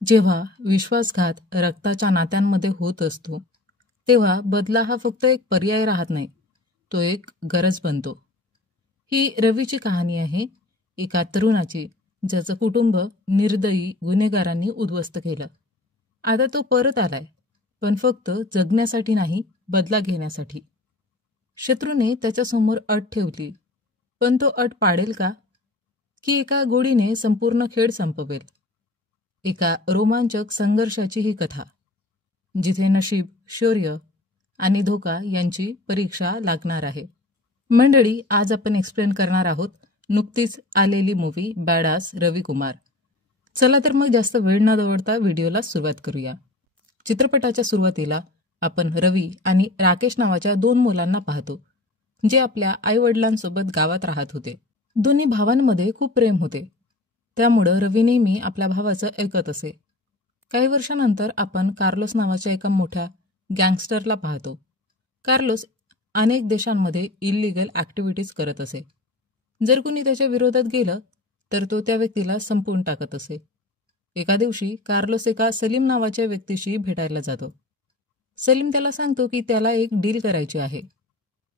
जेव्हा विश्वासघात रक्ताच्या नात्यांमध्ये होत असतो तेव्हा बदला हा फक्त एक पर्याय राहत नाही, तो एक गरज बनतो. ही रवीची कहाणी आहे, एका तरुणाची ज्याचं कुटुंब निर्दयी गुन्हेगारांनी उद्ध्वस्त केलं. आता तो परत आलाय, पण फक्त जगण्यासाठी नाही, बदला घेण्यासाठी. शत्रूने त्याच्यासमोर अट ठेवली, पण तो अट पाडेल का, की एका गोडीने संपूर्ण खेळ संपवेल? एका रोमांचक संघर्षाची ही कथा, जिथे नशीब, शौर्य आणि धोका यांची परीक्षा लागणार आहे. मंडळी, आज आपण एक्सप्लेन करणार आहोत नुकतीच आलेली मूवी बॅडास रवी कुमार. चला तर मग जास्त वेळ न दवडता व्हिडिओला सुरुवात करूया. चित्रपटाच्या सुरुवातीला आपण रवी आणि राकेश नावाच्या 2 मुलांना पाहतो, जे आपल्या आईवडिलांसोबत गावात राहत होते. दोन्ही भावांमध्ये खूप प्रेम होते, त्यामुळं रवी नेहमी आपल्या भावाचं ऐकत असे. काही वर्षानंतर आपण कार्लोस नावाच्या एका मोठ्या गँगस्टरला पाहतो. कार्लोस अनेक देशांमध्ये इल्लीगल ॲक्टिव्हिटीज करत असे. जर कुणी त्याच्या विरोधात गेलं तर तो त्या व्यक्तीला संपवून टाकत असे. एका दिवशी कार्लोस एका सलीम नावाच्या व्यक्तीशी भेटायला जातो. सलीम त्याला सांगतो की त्याला एक डील करायची आहे.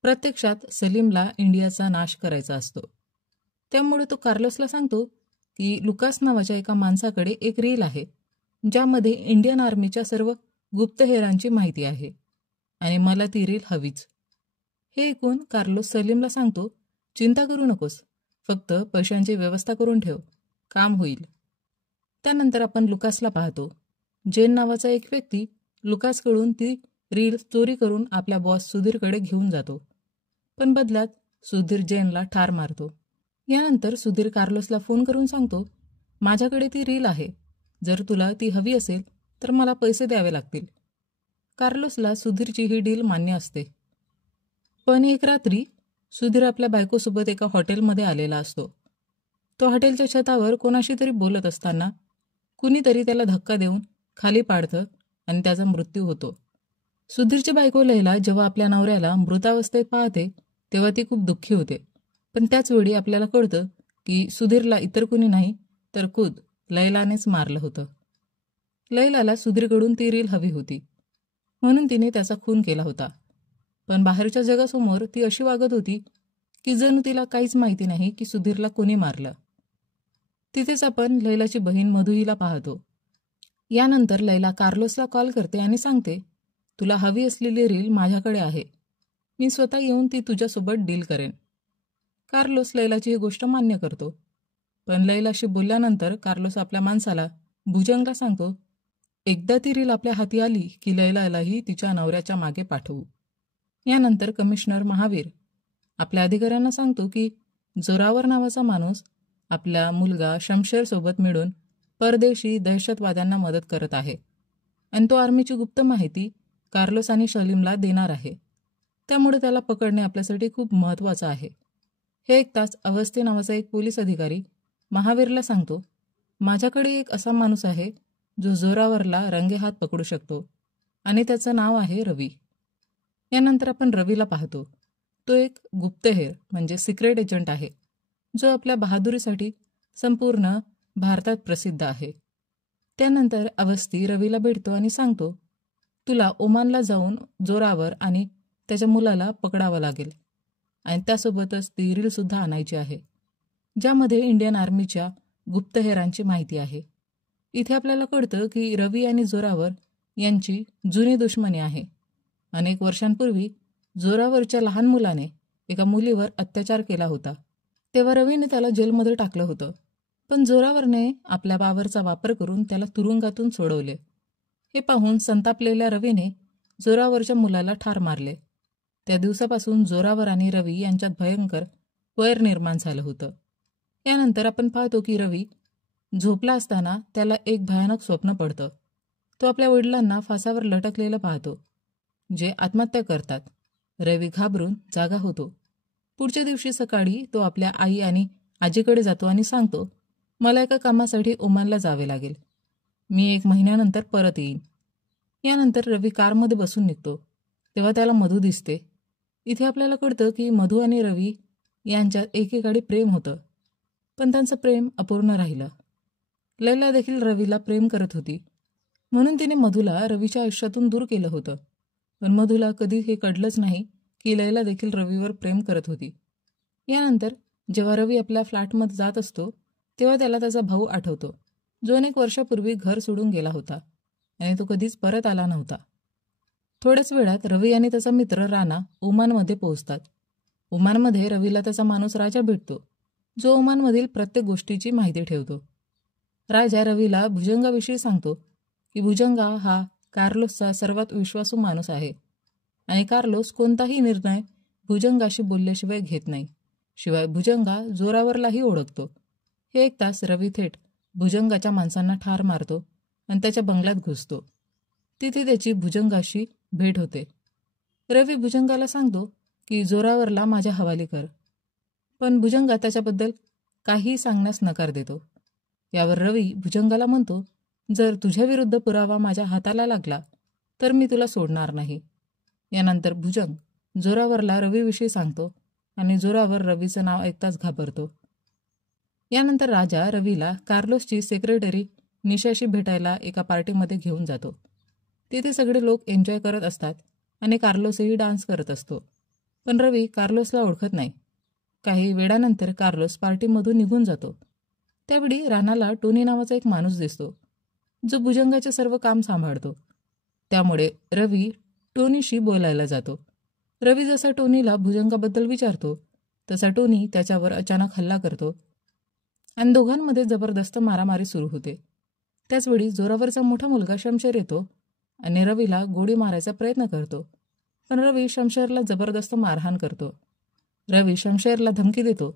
प्रत्यक्षात सलीमला इंडियाचा नाश करायचा असतो. त्यामुळे तो कार्लोसला सांगतो की लुकास नावाच्या एका माणसाकडे एक रील आहे, ज्यामध्ये इंडियन आर्मीच्या सर्व गुप्तहेरांची माहिती आहे आणि मला ती रील हवीच. हे ऐकून कार्लोस सलीमला सांगतो, चिंता करू नकोस, फक्त पैशांची व्यवस्था करून ठेव, काम होईल. त्यानंतर आपण लुकासला पाहतो. जेन नावाचा एक व्यक्ती लुकासकडून ती रील चोरी करून आपल्या बॉस सुधीरकडे घेऊन जातो, पण बदल्यात सुधीर जेनला ठार मारतो. यानंतर सुधीर कार्लोसला फोन करून सांगतो, माझ्याकडे ती रील आहे, जर तुला ती हवी असेल तर मला पैसे द्यावे लागतील. कार्लोसला सुधीरची ही डील मान्य असते. पण एक रात्री सुधीर आपल्या बायकोसोबत एका हॉटेलमध्ये आलेला असतो. तो हॉटेलच्या छतावर कोणाशी तरी बोलत असताना कुणीतरी त्याला धक्का देऊन खाली पाडतं आणि त्याचा मृत्यू होतो. सुधीरची बायको लैला जेव्हा आपल्या नवऱ्याला मृतावस्थेत पाहते तेव्हा ती खूप दुःखी होते. पण त्याच वेळी आपल्याला कळतं की सुधीरला इतर कुणी नाही तर खुद लैलानेच मारलं होतं. लैलाला सुधीरकडून ती रील हवी होती, म्हणून तिने त्याचा खून केला होता. पण बाहेरच्या जगासमोर ती अशी वागत होती की जणू तिला काहीच माहिती नाही की सुधीरला कोणी मारलं. तिथेच आपण लैलाची बहीण मधुहीला पाहतो. यानंतर लैला कार्लोसला कॉल करते आणि सांगते, तुला हवी असलेली रील माझ्याकडे आहे, मी स्वतः येऊन ती तुझ्यासोबत डील करेन. कार्लोस लैलाची ही गोष्ट मान्य करतो. पण लैलाशी बोलल्यानंतर कार्लोस आपल्या माणसाला भुजंगला सांगतो, एकदा ती रील आपल्या हाती आली की लैलालाही तिच्या नवऱ्याच्या मागे पाठवू. यानंतर कमिशनर महावीर आपल्या अधिकाऱ्यांना सांगतो की जोरावर नावाचा माणूस आपला मुलगा शमशेरसोबत मिळून परदेशी दहशतवाद्यांना मदत करत आहे आणि तो आर्मीची गुप्त माहिती कार्लोस आणि सलीमला देणार आहे. त्यामुळे त्याला पकडणे आपल्यासाठी खूप महत्त्वाचं आहे. हे ऐकताच अवस्थी नावाचा एक पोलीस अधिकारी महावीरला सांगतो, माझ्याकडे एक असा माणूस आहे जो जोरावरला रंगेहात पकडू शकतो आणि त्याचं नाव आहे रवी. यानंतर आपण रवीला पाहतो. तो एक गुप्तहेर म्हणजे सिक्रेट एजंट आहे, जो आपल्या बहादुरीसाठी संपूर्ण भारतात प्रसिद्ध आहे. त्यानंतर अवस्थी रवीला भेटतो आणि सांगतो, तुला ओमानला जाऊन जोरावर आणि त्याच्या मुलाला पकडावं लागेल आणि त्यासोबतच ती रीलसुद्धा आणायची आहे, ज्यामध्ये इंडियन आर्मीच्या गुप्तहेरांची माहिती आहे. इथे आपल्याला कळतं की रवी आणि जोरावर यांची जुनी दुश्मनी आहे. अनेक वर्षांपूर्वी जोरावरच्या लहान मुलाने एका मुलीवर अत्याचार केला होता, तेव्हा रवीने त्याला जेलमध्ये टाकलं होतं. पण जोरावरने आपल्या पावरचा वापर करून त्याला तुरुंगातून सोडवले. हे पाहून संतापलेल्या रवीने जोरावरच्या मुलाला ठार मारले. त्या दिवसापासून जोरावर आणि रवी यांच्यात भयंकर वैर निर्माण झालं होतं. यानंतर आपण पाहतो की रवी झोपला असताना त्याला एक भयानक स्वप्न पडतं. तो आपल्या वडिलांना फासावर लटकलेलं पाहतो, जे आत्महत्या करतात. रवी घाबरून जागा होतो. पुढच्या दिवशी सकाळी तो आपल्या आई आणि आजीकडे जातो आणि सांगतो, मला एका कामासाठी ओमानला जावे लागेल, मी 1 महिन्यानंतर परत येईन. यानंतर रवी कारमध्ये बसून निघतो, तेव्हा त्याला मधू दिसते. इथे आपल्याला कळतं की मधू आणि रवी यांच्यात एकेकाळी प्रेम होतं, पण त्यांचं प्रेम अपूर्ण राहिलं. लैला देखील रवीला प्रेम करत होती, म्हणून तिने मधूला रवीच्या आयुष्यातून दूर केलं होतं. पण मधूला कधी हे कळलंच नाही की लैला देखील रवीवर प्रेम करत होती. यानंतर जेव्हा रवी आपल्या फ्लॅटमध्ये जात असतो तेव्हा त्याला त्याचा भाऊ आठवतो, जो अनेक वर्षापूर्वी घर सोडून गेला होता आणि तो कधीच परत आला नव्हता. थोड्याच वेळात रवी आणि त्याचा मित्र राणा ओमानमध्ये पोहोचतात. ओमानमध्ये रवीला त्याचा माणूस राजा भेटतो, जो ओमानमधील प्रत्येक गोष्टीची माहिती ठेवतो. राजा रवीला भुजंगाविषयी सांगतो की भुजंगा हा कार्लोसचा सर्वात विश्वासू माणूस आहे आणि कार्लोस कोणताही निर्णय भुजंगाशी बोलल्याशिवाय घेत नाही. शिवाय भुजंगा जोरावरलाही ओळखतो. हे ऐकताच रवी थेट भुजंगाच्या माणसांना ठार मारतो आणि त्याच्या बंगल्यात घुसतो. तिथे त्याची भुजंगाशी भेट होते. रवी भुजंगाला सांगतो की जोरावरला माझ्या हवाली कर, पण भुजंगा त्याच्याबद्दल काही सांगण्यास नकार देतो. यावर रवी भुजंगाला म्हणतो, जर तुझ्याविरुद्ध पुरावा माझ्या हाताला लागला तर मी तुला सोडणार नाही. यानंतर भुजंग जोरावरला रवीविषयी सांगतो आणि जोरावर रवीचं नाव ऐकताच घाबरतो. यानंतर राजा रवीला कार्लोसची सेक्रेटरी निशाशी भेटायला एका पार्टीमध्ये घेऊन जातो. तिथे सगळे लोक एन्जॉय करत असतात आणि कार्लोसही डान्स करत असतो. पण रवी कार्लोसला ओळखत नाही. काही वेळानंतर कार्लोस पार्टीमधून निघून जातो. त्यावेळी राणाला टोनी नावाचा एक माणूस दिसतो, जो भुजंगाचे सर्व काम सांभाळतो. त्यामुळे रवी टोनीशी बोलायला जातो. रवी जसा टोनीला भुजंगाबद्दल विचारतो तसा टोनी त्याच्यावर अचानक हल्ला करतो आणि दोघांमध्ये जबरदस्त मारामारी सुरू होते. त्याचवेळी जोरावरचा मोठा मुलगा शमशेर येतो आणि रवीला गोळी मारायचा प्रयत्न करतो, पण रवी शमशेरला जबरदस्त मारहाण करतो. रवी शमशेरला धमकी देतो,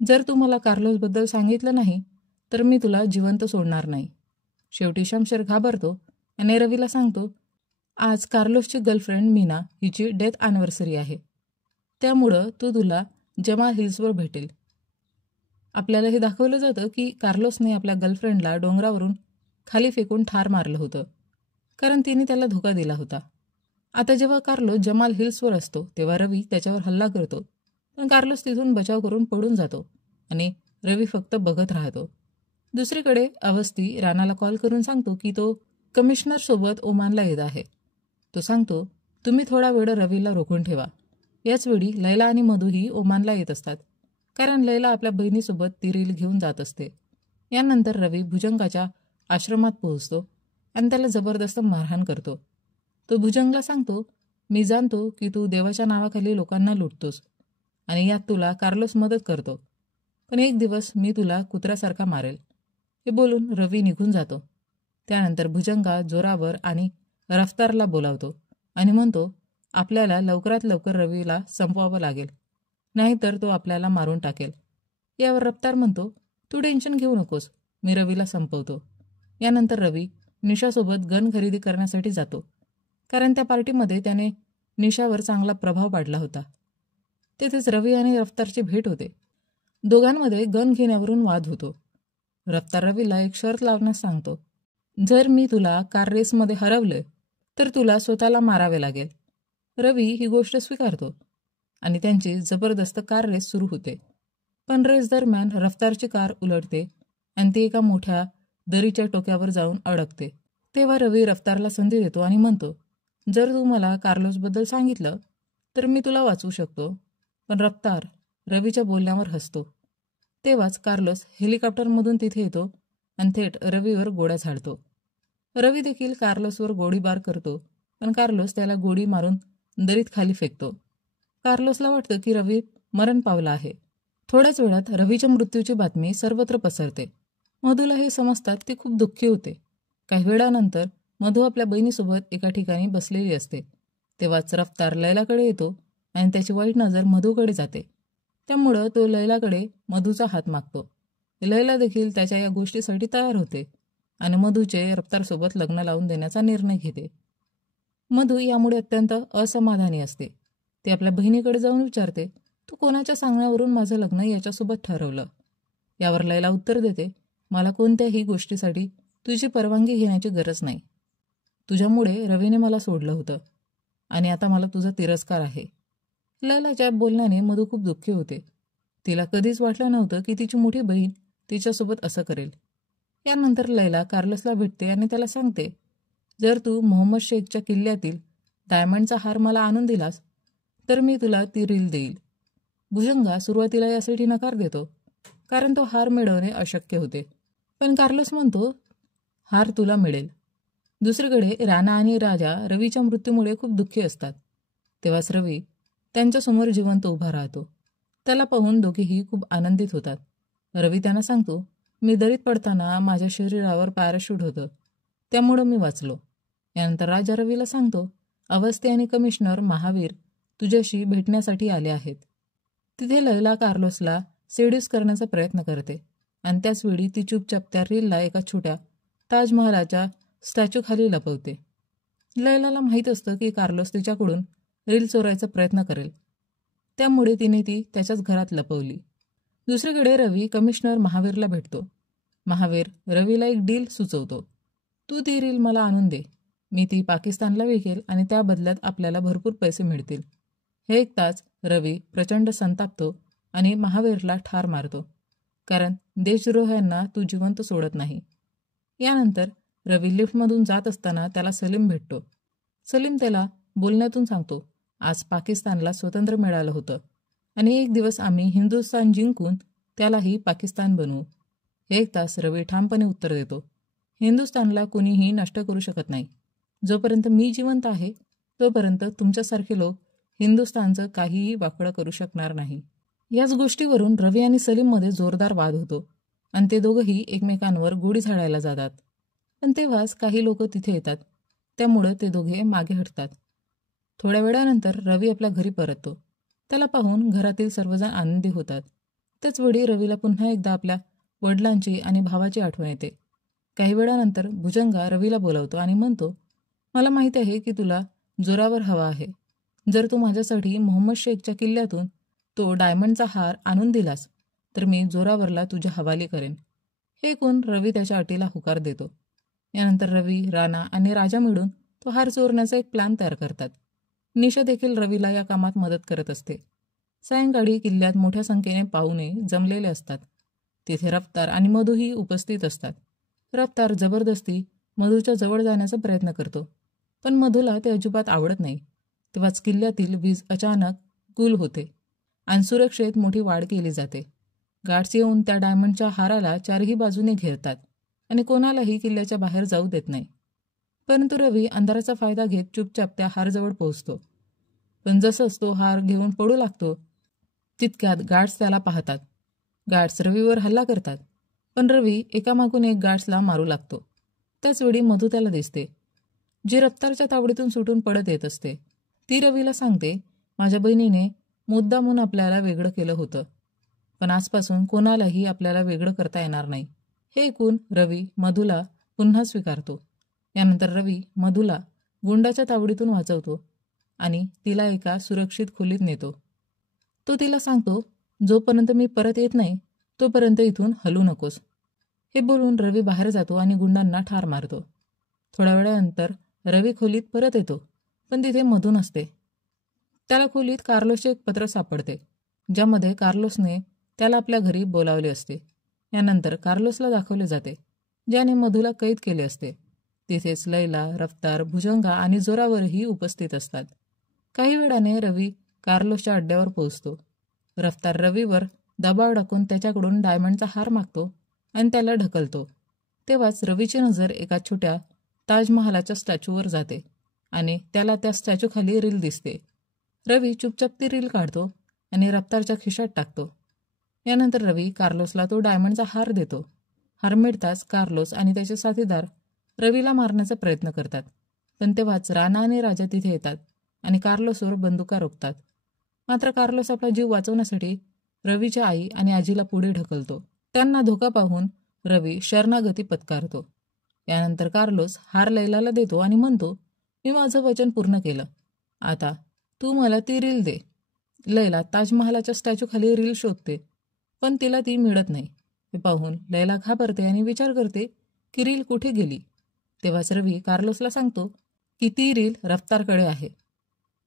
जर तू मला कार्लोसबद्दल सांगितलं नाही तर मी तुला जिवंत सोडणार नाही. शेवटी शमशेर घाबरतो आणि रवीला सांगतो, आज कार्लोसची गर्लफ्रेंड मीना हिची डेथ ॲनिव्हर्सरी आहे, त्यामुळं तुला जमाल हिल्सवर भेटेल. आपल्याला हे दाखवलं जातं की कार्लोसने आपल्या गर्लफ्रेंडला डोंगरावरून खाली फेकून ठार मारलं होतं, कारण तिने त्याला धोका दिला होता. आता जेव्हा कार्लोस जमाल हिल्सवर असतो तेव्हा रवी त्याच्यावर हल्ला करतो, पण कार्लोस तिथून बचाव करून पडून जातो आणि रवी फक्त बघत राहतो. दुसरीकडे अवस्थी राणाला कॉल करून सांगतो की तो कमिशनरसोबत ओमानला येत आहे. तो सांगतो, तुम्ही थोडा वेळ रवीला रोखून ठेवा. याचवेळी लैला आणि मधूही ओमानला येत असतात, कारण लैला आपल्या बहिणीसोबत ती रील घेऊन जात असते. यानंतर रवी भुजंगाच्या आश्रमात पोहोचतो आणि त्याला जबरदस्त मारहाण करतो. तो भुजंगला सांगतो, मी जाणतो की तू देवाच्या नावाखाली लोकांना लुटतोस आणि यात तुला कार्लोस मदत करतो, पण एक दिवस मी तुला कुत्र्यासारखा मारेल. हे बोलून रवी निघून जातो. त्यानंतर भुजंगा जोरावर आणि रफ्तारला बोलावतो आणि म्हणतो, आपल्याला लवकरात लवकर रवीला संपवावं लागेल, नाहीतर तो आपल्याला मारून टाकेल. यावर रफ्तार म्हणतो, तू टेन्शन घेऊ नकोस, मी रवीला संपवतो. यानंतर रवी निशासोबत गन खरेदी करण्यासाठी जातो, कारण त्या पार्टीमध्ये त्याने निशावर चांगला प्रभाव पाडला होता. तेथेच रवी आणि रफ्तारची भेट होते. दोघांमध्ये गन घेण्यावरून वाद होतो. रफ्तार रवीला एक शर्त लावण्यास सांगतो, जर मी तुला कार रेसमध्ये हरवले तर तुला स्वतःला मारावे लागेल. रवी ही गोष्ट स्वीकारतो आणि त्यांची जबरदस्त कार रेस सुरू होते. पण रेस दरम्यान रफ्तारची कार उलटते आणि ती एका मोठ्या दरीच्या टोक्यावर जाऊन अडकते. तेव्हा रवी रफ्तारला संधी देतो आणि म्हणतो, जर तू मला कार्लोसबद्दल सांगितलं तर मी तुला वाचवू शकतो. पण रफ्तार रवीच्या बोलण्यावर हसतो. तेव्हाच कार्लोस हेलिकॉप्टरमधून तिथे येतो आणि थेट रवीवर गोळ्या झाडतो. रवी देखील कार्लोसवर गोळीबार करतो, पण कार्लोस त्याला गोळी मारून दरीत खाली फेकतो. कार्लोसला वाटतं की रवी मरण पावला आहे. थोड्याच वेळात रवीच्या मृत्यूची बातमी सर्वत्र पसरते. मधूला हे समजतात ती खूप दुःखी होते. काही वेळानंतर मधू आपल्या बहिणीसोबत एका ठिकाणी बसलेली असते. तेव्हाच रफ्तार लैलाकडे येतो आणि त्याची वाईट नजर मधूकडे जाते. त्यामुळं तो लैलाकडे मधूचा हात मागतो. लैला देखील त्याच्या या गोष्टीसाठी तयार होते आणि मधूचे रफ्तारसोबत लग्न लावून देण्याचा निर्णय घेते. मधू यामुळे अत्यंत असमाधानी असते. ती आपल्या बहिणीकडे जाऊन विचारते, तू कोणाच्या सांगण्यावरून माझं लग्न याच्यासोबत ठरवलं? यावर लैला उत्तर देते, मला कोणत्याही गोष्टीसाठी तुझी परवानगी घेण्याची गरज नाही. तुझ्यामुळे रवीने मला सोडलं होतं आणि आता मला तुझा तिरस्कार आहे. लैलाच्या बोलण्याने मधू खूप दुःखी होते. तिला कधीच वाटलं नव्हतं की तिची मोठी बहीण तिच्यासोबत असं करेल. यानंतर लैला कार्लोसला भेटते आणि त्याला सांगते, जर तू मोहम्मद शेखच्या किल्ल्यातील डायमंडचा हार मला आणून दिलास तर मी तुला ती रील देईल. भुजंगा सुरुवातीला यासाठी नकार देतो, कारण तो हार मिळवणे अशक्य होते. पण कार्लोस म्हणतो, हार तुला मिळेल. दुसरीकडे राणा आणि राजा रवीच्या मृत्यूमुळे खूप दुःखी असतात. तेव्हाच रवी त्यांच्यासमोर जिवंत उभा राहतो. त्याला पाहून दोघेही खूप आनंदित होतात. रवी त्यांना सांगतो, मी दरीत पडताना माझ्या शरीरावर पॅराशूट होतं, त्यामुळं मी वाचलो. यानंतर राजा रवीला सांगतो, अवस्थी आणि कमिशनर महावीर तुझ्याशी भेटण्यासाठी आले आहेत. तिथे लैला कार्लोसला सेड्यूस करण्याचा प्रयत्न करते आणि त्याचवेळी ती चुपचाप त्या रीलला एका छोट्या ताजमहालाच्या स्टॅच्यूखाली लपवते. लैलाला माहीत असतं की कार्लोस तिच्याकडून रील चोरायचा प्रयत्न करेल, त्यामुळे तिने ती त्याच्याच घरात लपवली. दुसरीकडे रवी कमिशनर महावीरला भेटतो. महावीर रवीला एक डील सुचवतो, तू ती रील मला आणून दे, मी ती पाकिस्तानला विकेल आणि त्या बदल्यात आपल्याला भरपूर पैसे मिळतील. हे ऐकताच रवी प्रचंड संतापतो आणि महावीरला ठार मारतो, कारण देशद्रोह्यांना तू जिवंत सोडत नाही. यानंतर रवी लिफ्टमधून जात असताना त्याला सलीम भेटतो. सलीम त्याला बोलण्यातून सांगतो, आज पाकिस्तानला स्वतंत्र मिळालं होतं आणि एक दिवस आम्ही हिंदुस्थान जिंकून त्यालाही पाकिस्तान बनवू. हे ऐकताच रवी ठामपणे उत्तर देतो, हिंदुस्थानला कुणीही नष्ट करू शकत नाही. जोपर्यंत मी जिवंत आहे तोपर्यंत तुमच्यासारखे लोक हिंदुस्थानचं काहीही वाकडं करू शकणार नाही. याच गोष्टीवरून रवी आणि सलीममध्ये जोरदार वाद होतो आणि ते दोघंही एकमेकांवर गोळी झाडायला जातात. पण तेव्हाच काही लोक तिथे येतात, त्यामुळं ते दोघे मागे हटतात. थोड्या वेळानंतर रवी आपल्या घरी परततो. त्याला पाहून घरातील सर्वजण आनंदी होतात. त्याचवेळी रवीला पुन्हा एकदा आपल्या वडिलांची आणि भावाची आठवण येते. काही वेळानंतर भुजंगा रवीला बोलावतो आणि म्हणतो, मला माहीत आहे की तुला जोरावर हवा आहे. जर तू माझ्यासाठी मोहम्मद शेखच्या किल्ल्यातून तो डायमंडचा हार आणून दिलास तर मी जोरावरला तुझ्या हवाली करेन. हे ऐकून रवी त्याच्या अटीला होकार देतो. यानंतर रवी, राणा आणि राजा मिळून तो हार चोरण्याचा एक प्लॅन तयार करतात. निशा देखील रवीला या कामात मदत करत असते. सायंकाळी किल्ल्यात मोठ्या संख्येने पाहुणे जमलेले असतात. तिथे रफ्तार आणि मधूही उपस्थित असतात. रफ्तार जबरदस्ती मधूच्या जवळ जाण्याचा प्रयत्न करतो, पण मधूला ते अजिबात आवडत नाही. तेव्हाच किल्ल्यातील वीज अचानक गुल होते आणि सुरक्षेत मोठी वाढ केली जाते. गार्ड्स येऊन त्या डायमंडच्या हाराला चारही बाजूने घेरतात आणि कोणालाही किल्ल्याच्या बाहेर जाऊ देत नाही. परंतु रवी अंधाराचा फायदा घेत चुपचाप त्या हारजवळ पोहोचतो. पण जसंच तो हार घेऊन पडू लागतो तितक्यात गार्ड्स त्याला पाहतात. गार्ड्स रवीवर हल्ला करतात, पण रवी एकामागून एक गार्ड्सला मारू लागतो. त्याचवेळी मधू त्याला दिसते, जी रफ्तारच्या तावडीतून सुटून पडत येत असते. ती रवीला सांगते, माझ्या बहिणीने मुद्दामून आपल्याला वेगळं केलं होतं, पण आजपासून कोणालाही आपल्याला वेगळं करता येणार नाही. हे ऐकून रवी मधूला पुन्हा स्वीकारतो. यानंतर रवी मधूला गुंडाच्या तावडीतून वाचवतो आणि तिला एका सुरक्षित खोलीत नेतो. तो तिला सांगतो, जोपर्यंत मी परत येत नाही तोपर्यंत इथून हलू नकोस. हे बोलून रवी बाहेर जातो आणि गुंडांना ठार मारतो. थोड्या वेळानंतर रवी खोलीत परत येतो, पण तिथे मधू नसते. त्याला खोलीत कार्लोसचे एक पत्र सापडते, ज्यामध्ये कार्लोसने त्याला आपल्या घरी बोलावले असते. यानंतर कार्लोसला दाखवले जाते, ज्याने मधूला कैद केले असते. तिथेच लैला, रफ्तार, भुजंगा आणि जोरावरही उपस्थित असतात. काही वेळाने रवी कार्लोसच्या अड्ड्यावर पोहोचतो. रफ्तार रवीवर दबाव टाकून त्याच्याकडून डायमंडचा हार मागतो आणि त्याला ढकलतो. तेव्हाच रवीची नजर एका छोट्या ताजमहालाच्या स्टॅच्यूवर जाते आणि त्याला त्या स्टॅच्यूखाली रील दिसते. रवी चुपचाप ती रील काढतो आणि रफ्तारच्या खिशात टाकतो. यानंतर रवी कार्लोसला तो डायमंडचा हार देतो. हार मिळताच कार्लोस आणि त्याचे साथीदार रवीला मारण्याचा प्रयत्न करतात, पण तेव्हाच राणा आणि राजा तिथे येतात आणि कार्लोसवर बंदुका रोखतात. मात्र कार्लोस आपला जीव वाचवण्यासाठी रवीच्या आई आणि आजीला पुढे ढकलतो. त्यांना धोका पाहून रवी शरणागती पत्कारतो. यानंतर कार्लोस हार लैलाला देतो आणि म्हणतो, मी माझं वचन पूर्ण केलं, आता तू मला ती रील दे. लैला ताजमहालाच्या स्टॅच्यूखाली रील शोधते, पण तिला ती मिळत नाही. हे पाहून लैला घाबरते आणि विचार करते की रील कुठे गेली. तेव्हाच रवी कार्लोसला सांगतो की ती रील रफ्तारकडे आहे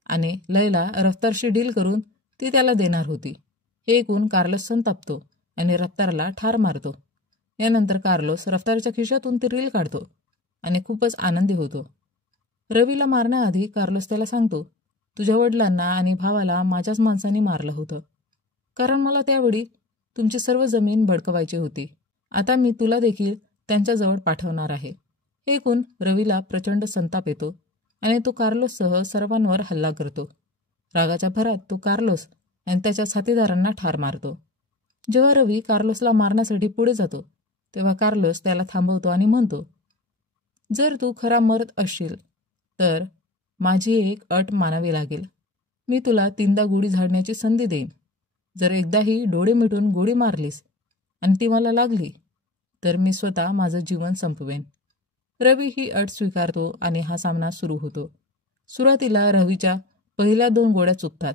आणि लैला रफ्तारशी डील करून ती त्याला देणार होती. हे ऐकून कार्लोस संतापतो आणि रफ्तारला ठार मारतो. यानंतर कार्लोस रफ्तारच्या खिशातून ती रील काढतो आणि खूपच आनंदी होतो. रवीला मारण्याआधी कार्लोस त्याला सांगतो, तुझ्या वडिलांना आणि भावाला माझ्याच माणसांनी मारलं होतं, कारण मला त्यावेळी तुमची सर्व जमीन बळकवायची होती. आता मी तुला देखील त्यांच्याजवळ पाठवणार आहे. हे ऐकून रवीला प्रचंड संताप येतो आणि तो कार्लोससह सर्वांवर हल्ला करतो. रागाच्या भरात तो कार्लोस आणि त्याच्या साथीदारांना ठार मारतो. जेव्हा रवी कार्लोसला मारण्यासाठी पुढे जातो तेव्हा कार्लोस त्याला थांबवतो आणि म्हणतो, जर तू खरा मर्द असशील तर माझी एक अट मानावी लागेल. मी तुला 3दा गोळी झाडण्याची संधी देईन. जर एकदाही डोळे मिटून गोळी मारलीस आणि ती मला लागली तर मी स्वतः माझं जीवन संपवेन. रवी ही अट स्वीकारतो आणि हा सामना सुरू होतो. सुरुवातीला रवीच्या पहिल्या 2 गोळ्या चुकतात,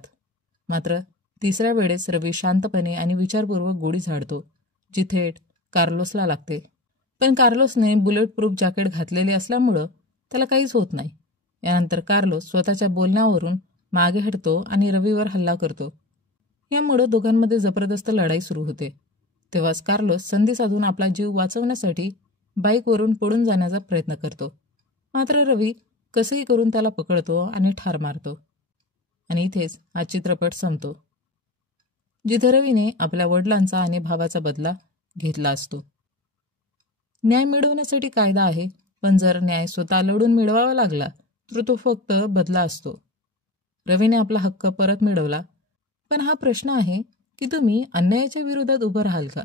मात्र तिसऱ्या वेळेस रवी शांतपणे आणि विचारपूर्वक गोळी झाडतो, जी थेट कार्लोसला लागते. पण कार्लोसने बुलेट प्रूफ जॅकेट घातलेले असल्यामुळं त्याला काहीच होत नाही. यानंतर कार्लोस स्वतःच्या बोलण्यावरून मागे हटतो आणि रवीवर हल्ला करतो. यामुळं दोघांमध्ये जबरदस्त लढाई सुरू होते. तेव्हाच कार्लोस संधी साधून आपला जीव वाचवण्यासाठी बाईकवरून पळून जाण्याचा प्रयत्न करतो. मात्र रवी कसंही करून त्याला पकडतो आणि ठार मारतो. आणि इथेच हा चित्रपट संपतो, जिथे रवीने आपल्या वडिलांचा आणि भावाचा बदला घेतला असतो. न्याय मिळवण्यासाठी कायदा आहे, पण जर न्याय स्वतः लढून मिळवावा लागला तर तो फक्त बदला असतो. रवीने आपला हक्क परत मिळवला, पण हा प्रश्न आहे की तुम्ही अन्यायाच्या विरोधात उभं राहाल का?